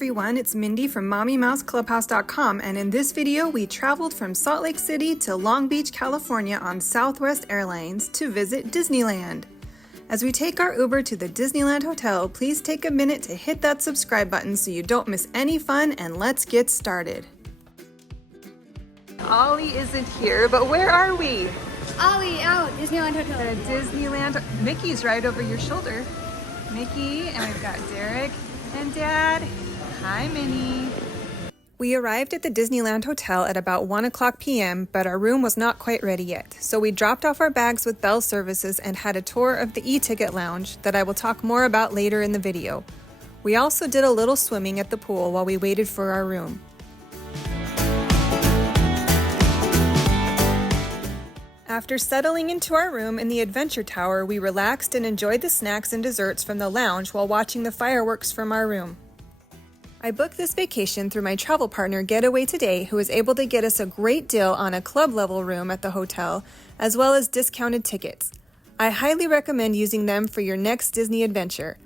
everyone, it's Mindy from MommyMouseClubhouse.com, and in this video we traveled from Salt Lake City to Long Beach, California on Southwest Airlines to visit Disneyland. As we take our Uber to the Disneyland Hotel, please take a minute to hit that subscribe button so you don't miss any fun, and let's get started. Ollie isn't here, but where are we? Ollie out, Disneyland Hotel. At Disneyland. Mickey's right over your shoulder. Mickey, and we've got Derek and Dad. Hi, Minnie. We arrived at the Disneyland Hotel at about 1 o'clock p.m., but our room was not quite ready yet, so we dropped off our bags with Bell Services and had a tour of the e-ticket lounge that I will talk more about later in the video. We also did a little swimming at the pool while we waited for our room. After settling into our room in the Adventure Tower, we relaxed and enjoyed the snacks and desserts from the lounge while watching the fireworks from our room. I booked this vacation through my travel partner Getaway Today, who was able to get us a great deal on a club-level room at the hotel, as well as discounted tickets. I highly recommend using them for your next Disney adventure.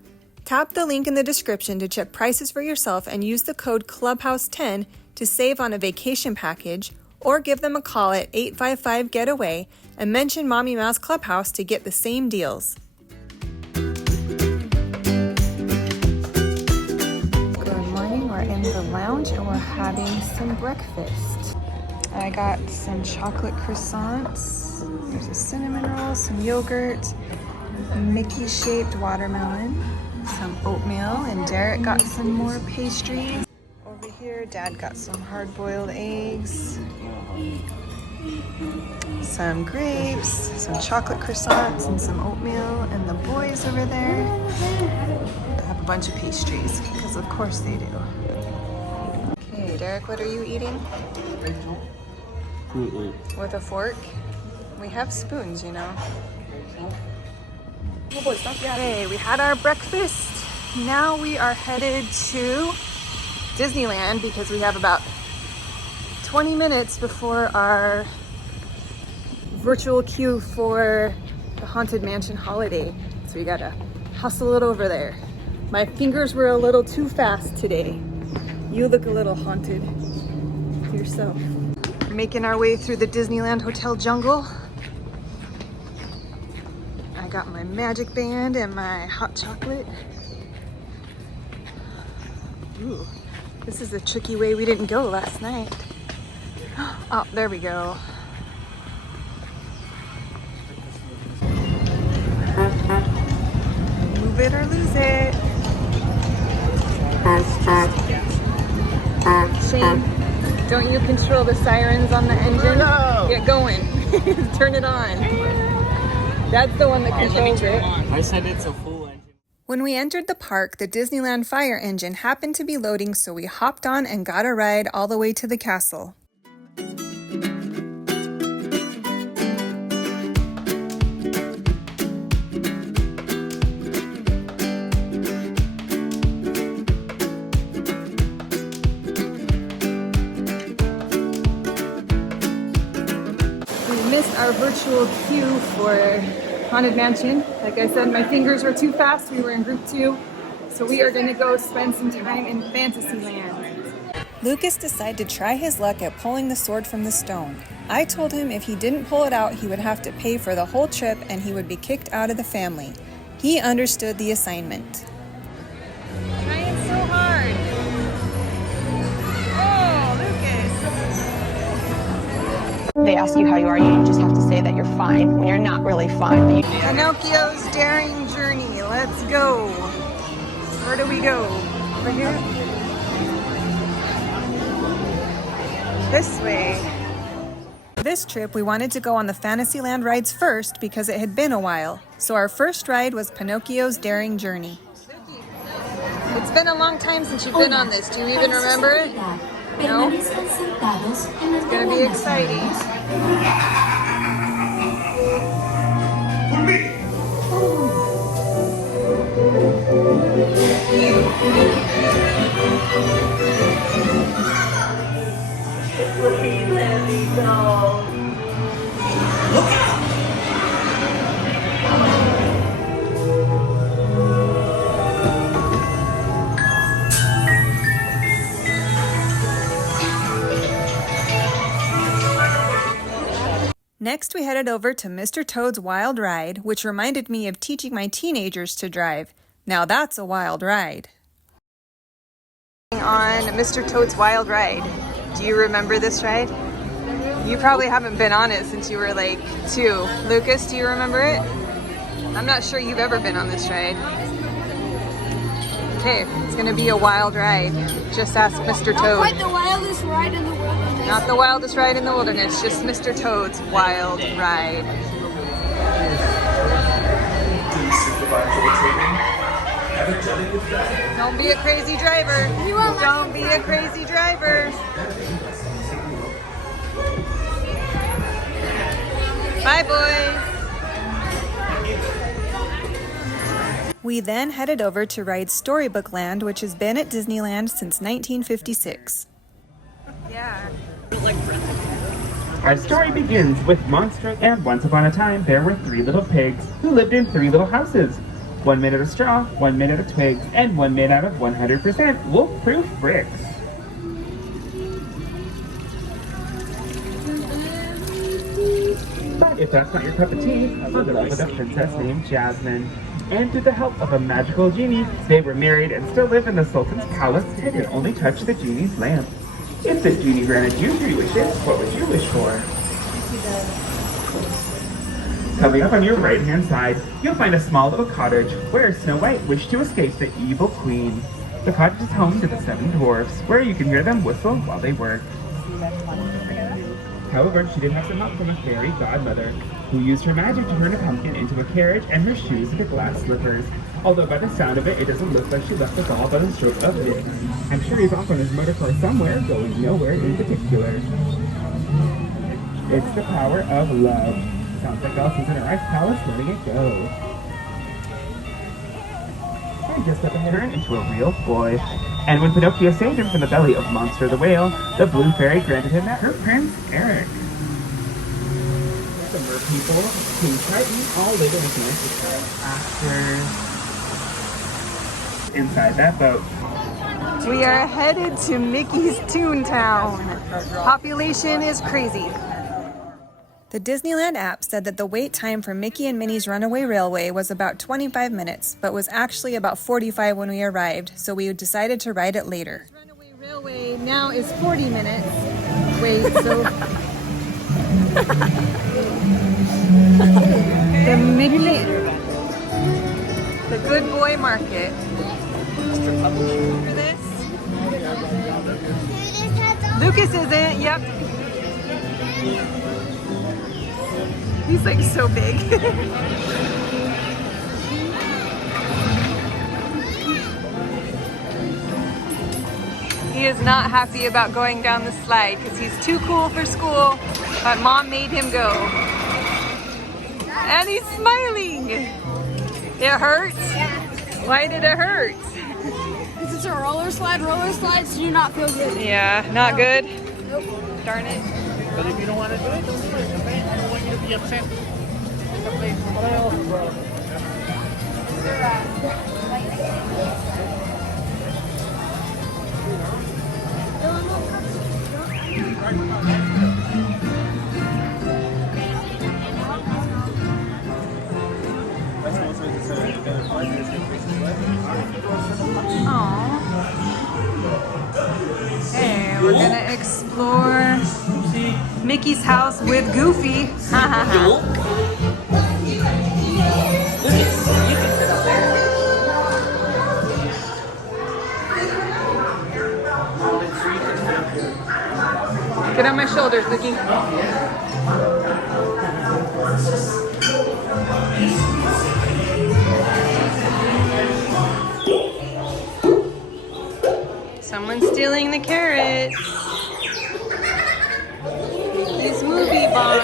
Tap the link in the description to check prices for yourself and use the code CLUBHOUSE10 to save on a vacation package, or give them a call at 855-GETAWAY and mention Mommy Mouse Clubhouse to get the same deals. Good morning, we're in the lounge and we're having some breakfast. I got some chocolate croissants, there's a cinnamon roll, some yogurt, Mickey-shaped watermelon, some oatmeal, and Derek got some more pastries. Over here, Dad got some hard-boiled eggs, some grapes, some chocolate croissants, and some oatmeal, and the boys over there have a bunch of pastries, because of course they do. Okay, Derek, what are you eating? With a fork? We have spoons, you know. Okay, we had our breakfast. Now we are headed to Disneyland because we have about 20 minutes before our virtual queue for the Haunted Mansion holiday. So we gotta hustle it over there. My fingers were a little too fast today. You look a little haunted yourself. Making our way through the Disneyland Hotel jungle. I got my magic band and my hot chocolate. Ooh. This is a tricky way we didn't go last night. Oh, there we go. Move it or lose it. Shane, don't you control the sirens on the engine? No. Get going. Turn it on. That's the one that controls it. I said it's a full engine. When we entered the park, the Disneyland fire engine happened to be loading, so we hopped on and got a ride all the way to the castle. We missed our virtual queue for Haunted Mansion. Like I said, my fingers were too fast. We were in group 2, so we are going to go spend some time in Fantasyland. Lucas decided to try his luck at pulling the sword from the stone. I told him if he didn't pull it out, he would have to pay for the whole trip and he would be kicked out of the family. He understood the assignment. Trying so hard. Oh, Lucas. They ask you how you are, you just have to say that you're fine when you're not really fine. Pinocchio's Daring Journey. Let's go. Where do we go? Over here? This way. This trip, we wanted to go on the Fantasyland rides first because it had been a while. So our first ride was Pinocchio's Daring Journey. It's been a long time since you've been on this. Do you even remember it? No? It's gonna be exciting. Let me go. Look out! Next, we headed over to Mr. Toad's Wild Ride, which reminded me of teaching my teenagers to drive. Now that's a wild ride. On Mr. Toad's Wild Ride. Do you remember this ride? You probably haven't been on it since you were like 2. Lucas, do you remember it? I'm not sure you've ever been on this ride. Okay, it's gonna be a wild ride. Just ask Mr. Toad. Not quite the wildest ride in the wilderness. Not the wildest ride in the wilderness, just Mr. Toad's Wild Ride. Don't be a crazy driver. Don't be a crazy driver. Bye, boys. We then headed over to ride Storybook Land, which has been at Disneyland since 1956. Yeah. Our story begins with monsters, and once upon a time there were 3 little pigs who lived in 3 little houses. One made out of straw, one made out of twigs, and one made out of 100% wolf-proof bricks. But if that's not your cup of tea, fall in love with a princess named Jasmine. And through the help of a magical genie, they were married and still live in the Sultan's palace and could only touch the genie's lamp. If the genie granted you 3 wishes, what would you wish for? Coming up on your right-hand side, you'll find a small little cottage where Snow White wished to escape the evil queen. The cottage is home to the 7 dwarfs, where you can hear them whistle while they work. However, she did have some help from a fairy godmother, who used her magic to turn a pumpkin into a carriage and her shoes into glass slippers. Although by the sound of it, it doesn't look like she left us all by the stroke of it. I'm sure he's off on his motor car somewhere, going nowhere in particular. It's the power of love. Sounds like Elsie's in her ice palace letting it go. And just up ahead, turn into a real boy. And when Pinocchio saved him from the belly of Monster the Whale, the Blue Fairy granted him her Prince Eric. The Mer people, King Triton, all live in his nice pastures. Inside that boat. We are headed to Mickey's ToonTown. Population is crazy. The Disneyland app said that the wait time for Mickey and Minnie's Runaway Railway was about 25 minutes, but was actually about 45 when we arrived, so we decided to ride it later. Runaway Railway now is 40 minutes. Wait, so... the Mickey... The Good Boy Market. For this? Lucas isn't, yep. He's like so big. He is not happy about going down the slide because he's too cool for school, but Mom made him go. And he's smiling. It hurts? Why did it hurt? Because it's a roller slide. Roller slides do not feel good. Yeah, not good? Nope. Darn it. But if you don't want to do it, don't do it, okay? I don't want you to be upset. It's okay. What else, bro? Hey, we're gonna explore Mickey's house with Goofy. Get on my shoulders, Mickey. Someone's stealing the carrots. This movie bar.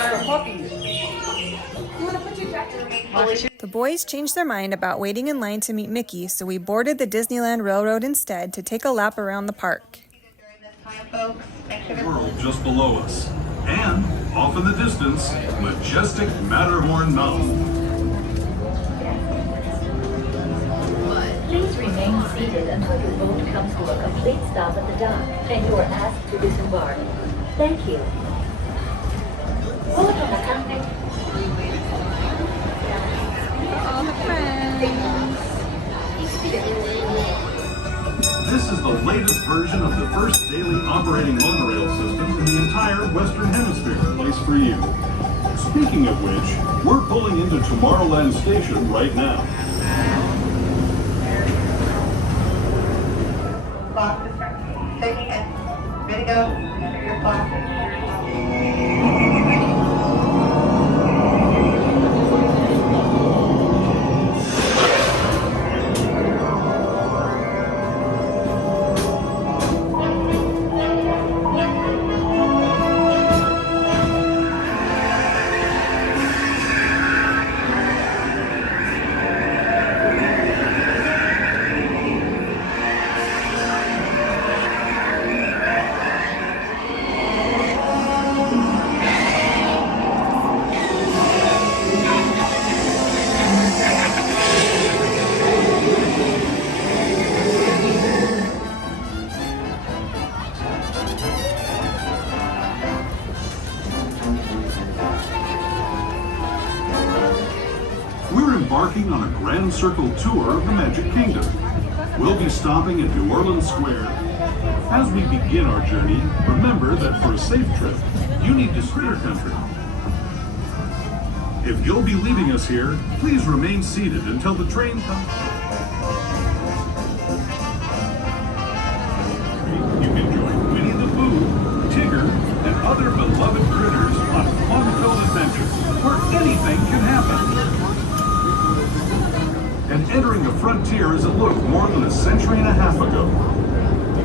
The boys changed their mind about waiting in line to meet Mickey, so we boarded the Disneyland Railroad instead to take a lap around the park. World just below us, and off in the distance, majestic Matterhorn Mountain. Please remain seated until your boat comes to a complete stop at the dock and you are asked to disembark. Thank you. All the friends. This is the latest version of the first daily operating monorail system in the entire Western Hemisphere, placed for you. Speaking of which, we're pulling into Tomorrowland Station right now. Taking it. Ready to go. Enter your clock. Embarking on a grand circle tour of the Magic Kingdom. We'll be stopping at New Orleans Square. As we begin our journey, remember that for a safe trip, you need to Critter Country. If you'll be leaving us here, please remain seated until the train comes. You can join Winnie the Pooh, Tigger, and other beloved critters on fun-filled adventures where anything can happen. And entering the frontier as it looked more than a century and a half ago.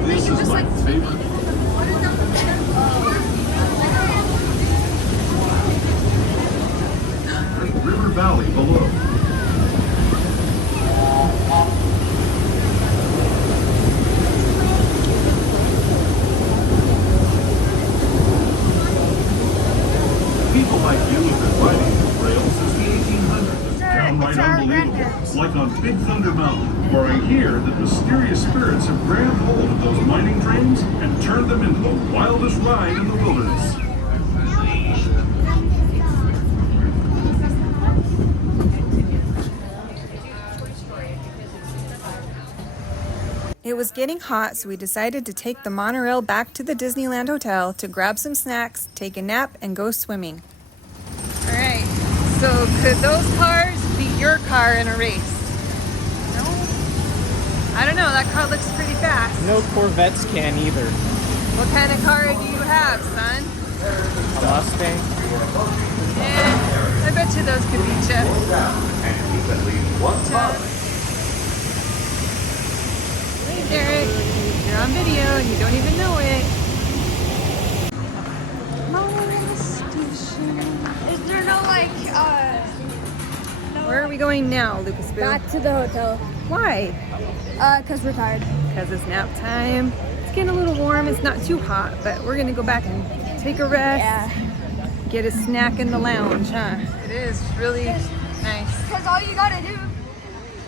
This is my favorite. Great River Valley below. People like you have been riding this rail since the 1800s. It's downright unbelievable. It's like on Big Thunder Mountain, where I hear that mysterious spirits have grabbed hold of those mining trains and turned them into the wildest ride in the wilderness. It was getting hot, so we decided to take the monorail back to the Disneyland Hotel to grab some snacks, take a nap, and go swimming. All right, so could those cars beat your car in a race? No? I don't know, that car looks pretty fast. No Corvettes can either. What kind of car do you have, son? A Mustang. Yeah, I bet you those could beat you. Hey, Derek, you're on video and you don't even know it. Is there no Where are we going now, Lucas Boo? back to the hotel? Why? Cause we're tired. Because it's nap time. It's getting a little warm. It's not too hot, but we're gonna go back and take a rest. Yeah. Get a snack in the lounge, huh? It is really nice. Cause all you gotta do.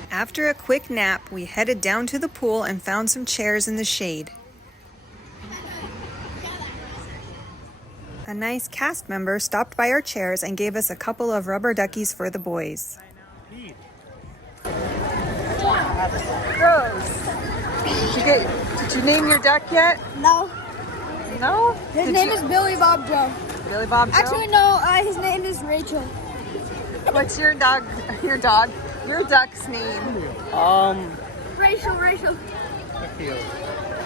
After a quick nap, we headed down to the pool and found some chairs in the shade. A nice cast member stopped by our chairs and gave us a couple of rubber duckies for the boys. Rose, did you name your duck yet? No. No? His name is Billy Bob Joe. Billy Bob Joe? Actually, no. His name is Rachel. What's your duck's name? Rachel.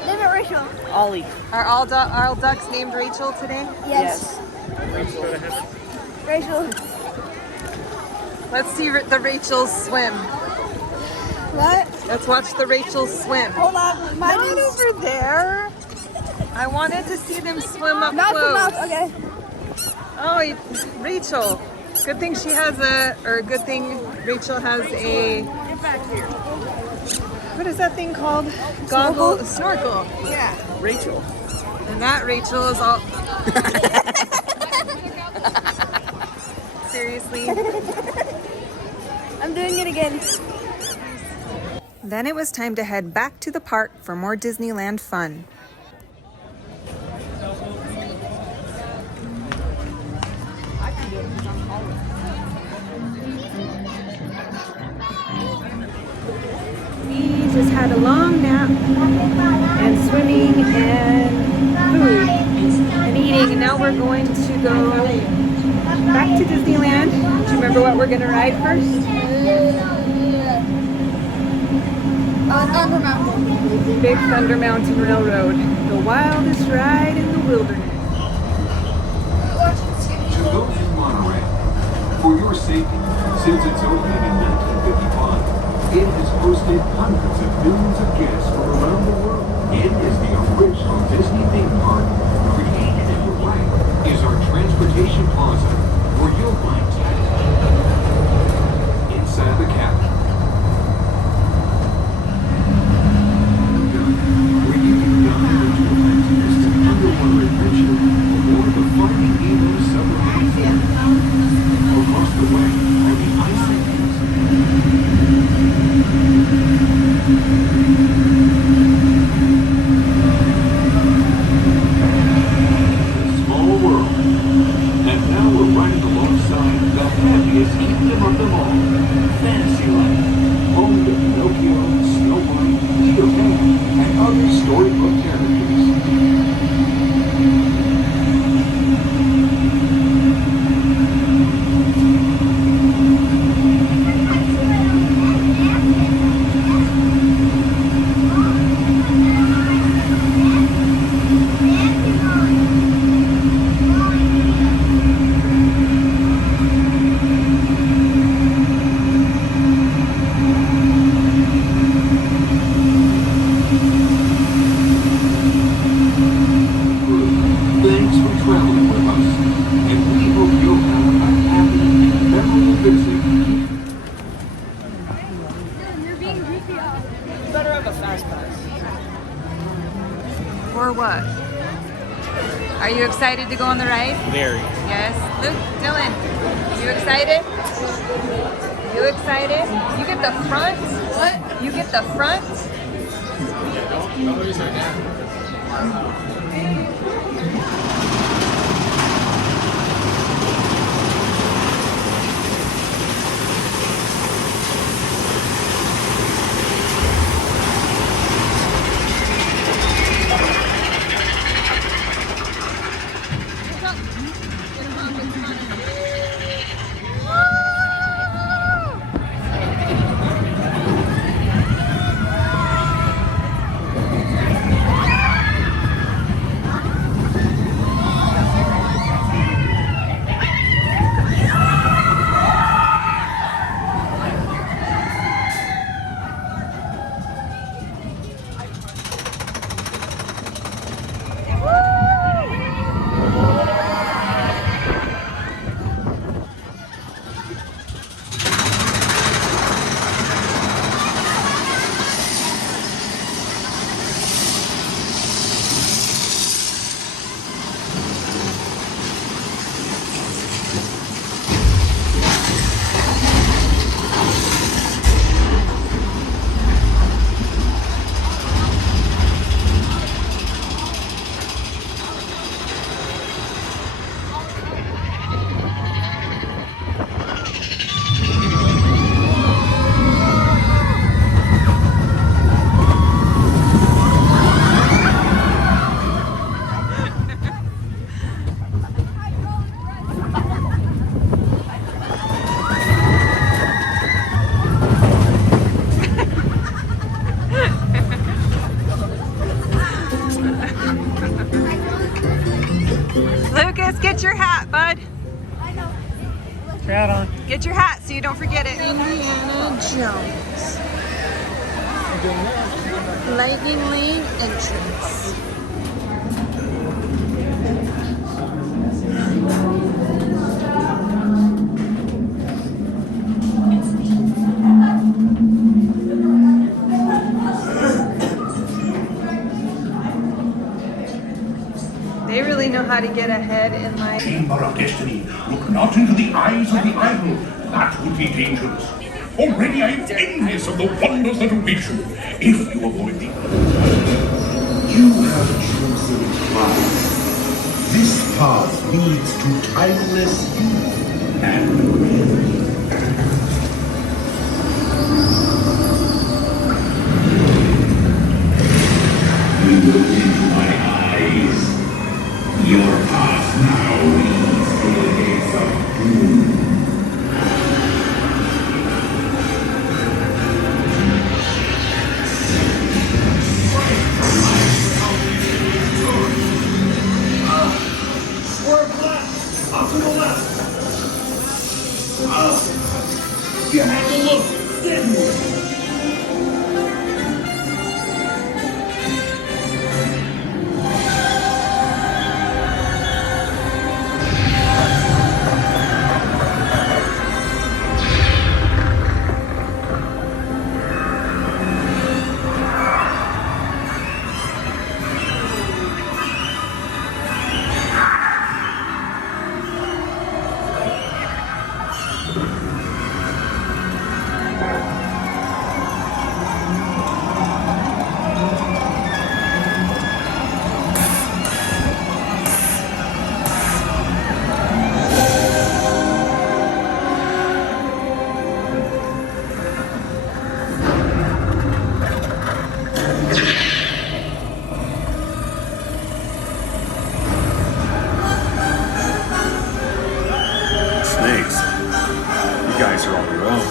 Name it Rachel. Ollie. Are all ducks named Rachel today? Yes. Rachel. Let's see the Rachels swim. What? Let's watch the Rachels swim. Hold on. Mine Not is over there. I wanted to see them swim up mouth to close. mouth. Okay. Oh, Rachel. Good thing Rachel has a, what is that thing called? Snorkel. Yeah. Rachel. And that Rachel is all, seriously. I'm doing it again. Then it was time to head back to the park for more Disneyland fun. just had a long nap and swimming and food and eating, and now we're going to go back to Disneyland. Do you remember what we're going to ride first? Thunder Mountain. Big Thunder Mountain Railroad, the wildest ride in the wilderness. To go to Monorail. For your safety, since its opening in 1955, it has hosted hundreds of millions of guests from around the world. It is the original Disney theme park. Created in the way is our transportation plaza, where you'll find inside the cabin, where you can dive into a fantastic underwater adventure aboard the Finding Nemo submarine. Across the way are the ice skates. Small world. And now we're riding alongside the happiest kingdom of them all, Fantasyland, home to Pinocchio, Snow White, Peter Pan, and other storybook characters. Thanks for traveling with us, and we hope you'll have a happy and memorable visit. You're being goofy off. Better have a fast pass. For what? Are you excited to go on the ride? Very. Yes. Luke, Dylan, you excited? You excited? You get the front? What? You get the front? No worries right now. Lucas, get your hat, bud. Hat on. Get your hat so you don't forget it. Indiana Jones. Lightning Lane entrance. They really know how to get ahead in life. Chamber of Destiny, look not into the eyes of the idol. That would be dangerous. Already I am envious of the wonders that await you, if you avoid them. You have chosen path. This path leads to timeless youth and memory. You have to look, Disney. Snakes. You guys are on your own.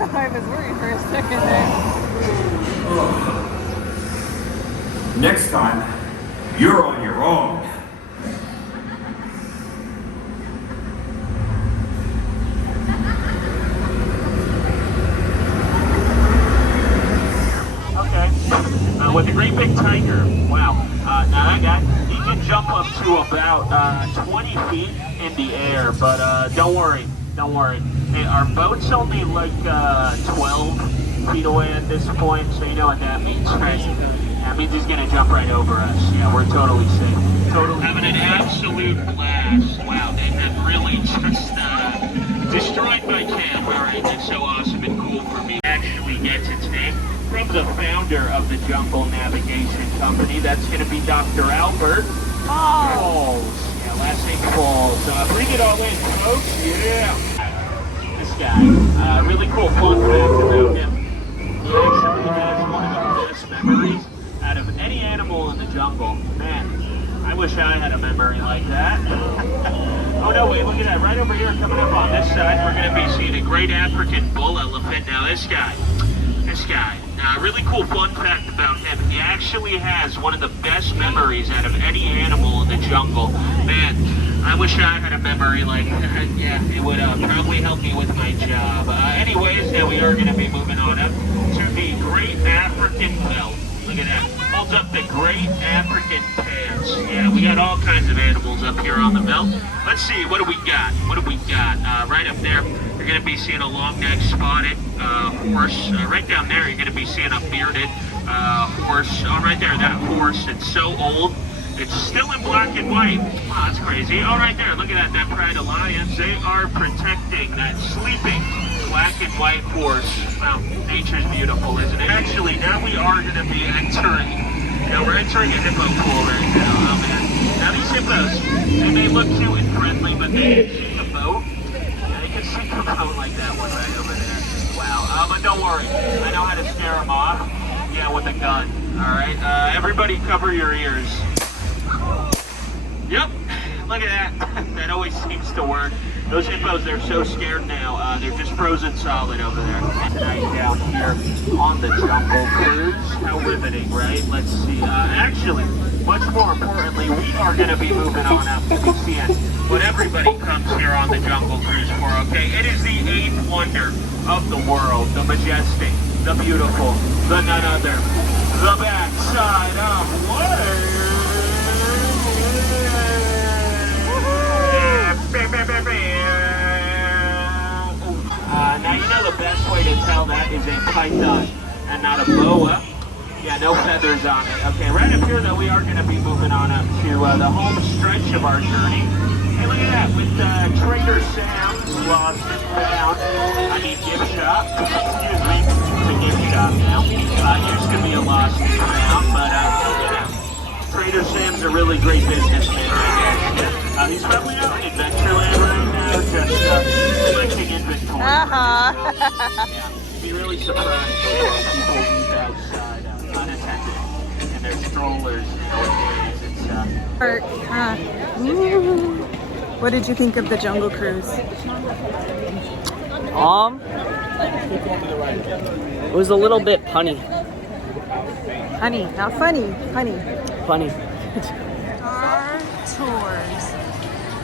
I was worried for a second there. Next time, you're on your own. Okay. With the great big tiger, wow. Now that guy, he can jump up to about 20 feet in the air, but don't worry. Hey, our boat's only like 12 feet away at this point, so you know what that means, right? That means he's gonna jump right over us. Yeah, we're totally safe. Totally having an absolute blast. Wow, they have really just destroyed my camp. All right, that's so awesome and cool for me. Actually gets its name from the founder of the Jungle Navigation Company. That's gonna be Dr. Albert Falls. Yeah, last name Falls. Bring it all in, folks. Yeah. This guy, really cool fun fact about him. He actually has one of the best memories out of any animal in the jungle. Man, I wish I had a memory like that. Oh no, wait, look at that. Right over here, coming up on this side, we're going to be seeing a great African bull elephant. Now this guy, really cool fun fact about him. He actually has one of the best memories out of any animal in the jungle. Man, I wish I had a memory like that. Yeah, it would probably help me with my job. Anyways, now we are going to be moving on up to the Great African Belt. Look at that. Holds up the Great African Pants. Yeah, we got all kinds of animals up here on the belt. Let's see, what do we got? Right up there, you're going to be seeing a long-necked spotted horse. Right down there, you're going to be seeing a bearded horse. Oh, right there, that horse. It's so old. It's still in black and white. Wow, that's crazy. Oh, right there, look at that pride of lions. They are protecting that sleeping black and white horse. Wow, nature's beautiful, isn't it? Actually, now we are going to be entering. We're entering a hippo pool right now. Oh, man. Now these hippos, they may look cute and friendly, but they can sink a boat. Yeah, they can sink a boat like that one right over there. Wow. But don't worry. I know how to scare them off. Yeah, with a gun. All right. Everybody cover your ears. Yep, look at that. That always seems to work. Those hippos, they're so scared now. They're just frozen solid over there. Tonight down here on the Jungle Cruise. How riveting, right? Let's see. Actually, much more importantly, we are going to be moving on up to be seeing what everybody comes here on the Jungle Cruise for, okay? It is the 8th wonder of the world, the majestic, the beautiful, the none other, the backside of water. Now you know the best way to tell that is a python and not a boa. Yeah, no feathers on it. Okay, right up here though, we are going to be moving on up to the home stretch of our journey. Hey, look at that, with Trader Sam's Lost and Found. I mean, gift shop. Excuse me, it's a gift shop now. Used to be a Lost and Found, but you know, Trader Sam's a really great businessman, I guess. He's probably out in Adventureland right now, just collecting inventory. Yeah, you'd be really surprised when people leave outside unattended in their strollers nowadays. It's What did you think of the Jungle Cruise? It was a little bit punny. Honey, not funny, honey. Funny. Our tours.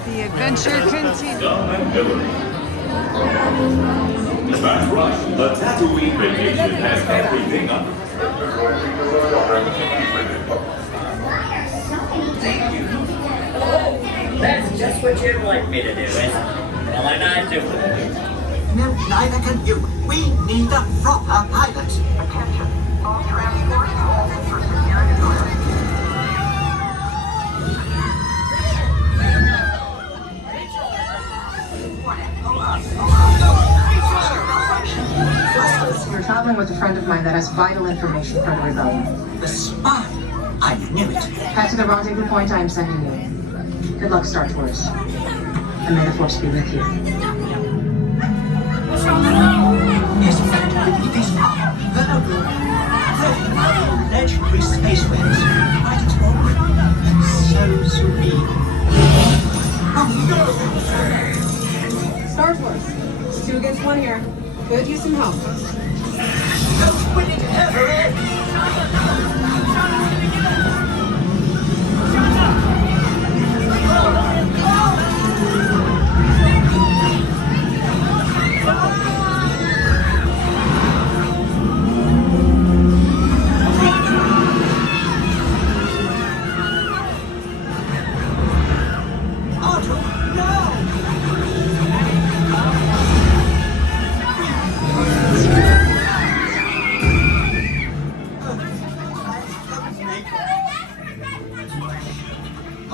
The adventure continues. That's right. The Tatooine vacation has everything under. That's just what you'd like me to do, isn't it? Well, I'm not doing it. No, neither can you. We need a proper pilot. Attention. All transport halted for security clearance. You're traveling with a friend of mine that has vital information for the rebellion. The spy. I knew it. Head to the rendezvous point I am sending you. Good luck, Star Tours. And may the Force be with you. Yes, effectively, these are very legendary spaceways. Right at home. So serene. Star Tours. 2 against 1 here. Could use some help. We need to hurry.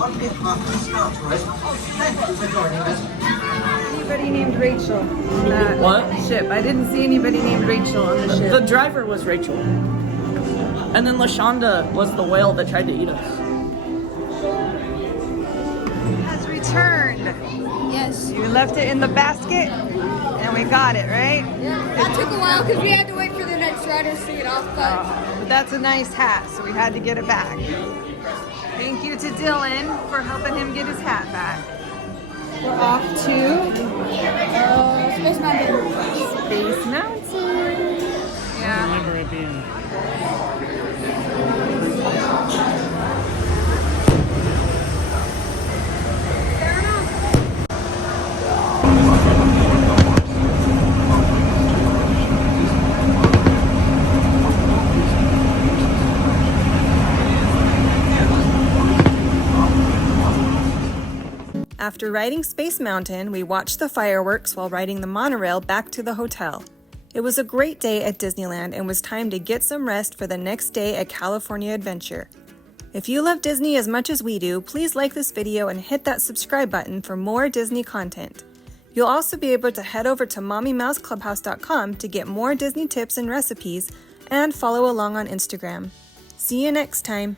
On behalf of Star Tours, thank you for joining us. Anybody named Rachel on that What? ship? I didn't see anybody named Rachel on the ship. The driver was Rachel. And then LaShonda was the whale that tried to eat us. Has returned. Yes. You left it in the basket, and we got it, right? That took a while because we had to wait for the next riders to get off, But that's a nice hat, so we had to get it back. Thank you to Dylan for helping him get his hat back. We're off to Space Mountain. Space Mountain. Yeah. I remember it being. After riding Space Mountain, we watched the fireworks while riding the monorail back to the hotel. It was a great day at Disneyland and was time to get some rest for the next day at California Adventure. If you love Disney as much as we do, please like this video and hit that subscribe button for more Disney content. You'll also be able to head over to mommymouseclubhouse.com to get more Disney tips and recipes and follow along on Instagram. See you next time.